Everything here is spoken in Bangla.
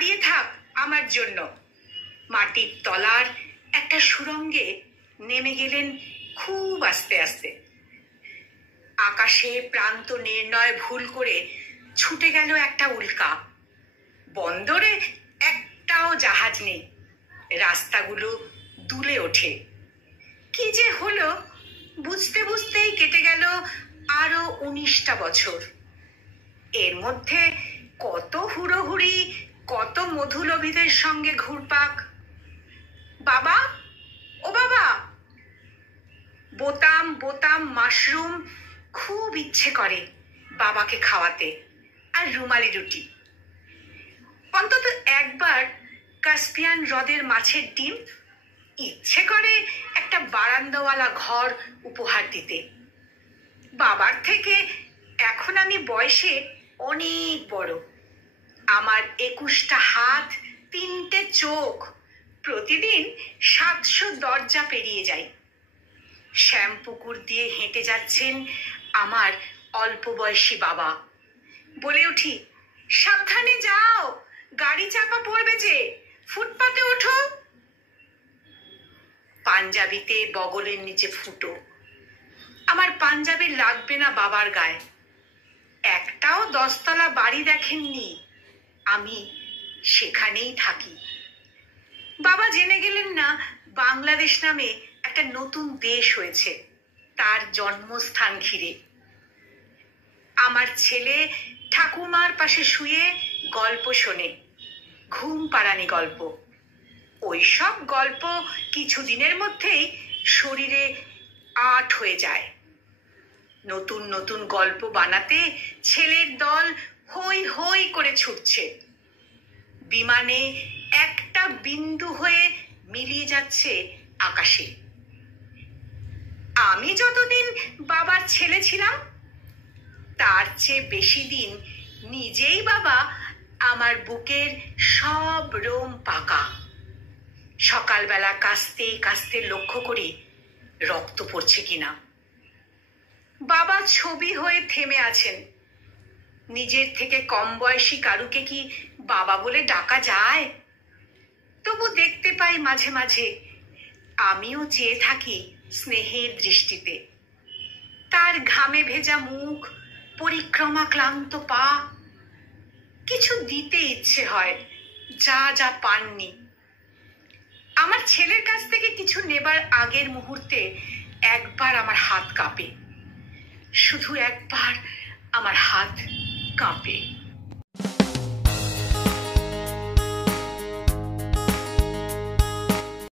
দাঁড়িয়ে থাক আমার জন্য। মাটির তলার একটা সুড়ঙ্গে নেমে গেলেন খুব আস্তে আস্তে। আকাশে প্রান্ত নির্ণয় ভুল করে ছুটে গেল একটা উল্কা। বন্দরে একটাও জাহাজ নেই, রাস্তাগুলো দুলে ওঠে। কি যে হলো বুঝতে বুঝতেই কেটে গেল আরো 19টা বছর। এর মধ্যে কত হুড়োহুড়ি, কত মধুলোভীদের সঙ্গে ঘুরপাক। বাবা, ও বাবা, বোতাম বোতাম মাশরুম খুব ইচ্ছে করে বাবাকে খাওয়াতে, আর রুমালি রুটি। অন্তত একবার কাস্পিয়ান হ্রদের মাছের ডিম। ইচ্ছে করে একটা বারান্দাওয়ালা ঘর উপহার দিতে। বাবার থেকে এখন আমি বয়সে অনেক বড়। আমার 21টা হাত, 3টে চোখ, প্রতিদিন 700 দরজা পেরিয়ে যাই। শ্যামপুকুর দিয়ে হেঁটে যাচ্ছেন আমার অল্প বয়সী বাবা। বলে উঠি, সাবধানে যাও, গাড়ি চাপা পড়বে যে, ফুটপাতে ওঠো। পাঞ্জাবিতে বগলের নিচে ফুটো। আমার পাঞ্জাবি লাগবে না বাবার গায়ে। একটাও 10তলা বাড়ি দেখেননি, আমি সেখানেই থাকি। বাবা জেনে গেলেন না বাংলাদেশ নামে একটা নতুন দেশ হয়েছে তার জন্মস্থান ঘিরে। আমার ছেলে ঠাকুমার পাশে শুয়ে গল্প শোনে, ঘুম পাড়ানি গল্প। ওইসব গল্প কিছুদিনের মধ্যেই শরীরে আট হয়ে যায়। নতুন নতুন গল্প বানাতে ছেলের দল হই হই করে ছুটছে। বিমানে একটা বিন্দু হয়ে মিলিয়ে যাচ্ছে আকাশে। আমি যতদিন বাবার ছেলে ছিলাম তার চেয়ে বেশি দিন নিজেই বাবা আমার বুকের সব রোম পাকা। সকালবেলা কাস্তে কাস্তে লক্ষ্য করি রক্ত পড়ছে কিনা। বাবা ছবি হয়ে থেমে আছেন। নিজের থেকে কম বয়সী কারুকে কি বাবা বলে ডাকা যায়? তবু দেখতে পাই মাঝে মাঝে, আমিও চেয়ে থাকি স্নেহের দৃষ্টিতে। তার ঘামে ভেজা মুখ, পরিক্রমা ক্লান্ত পা। কিছু দিতে ইচ্ছে হয়, যা যা পাননি। আমার ছেলের কাছ থেকে কিছু নেবার আগের মুহূর্তে একবার আমার হাত কাঁপে, শুধু একবার আমার হাত কাঁপে।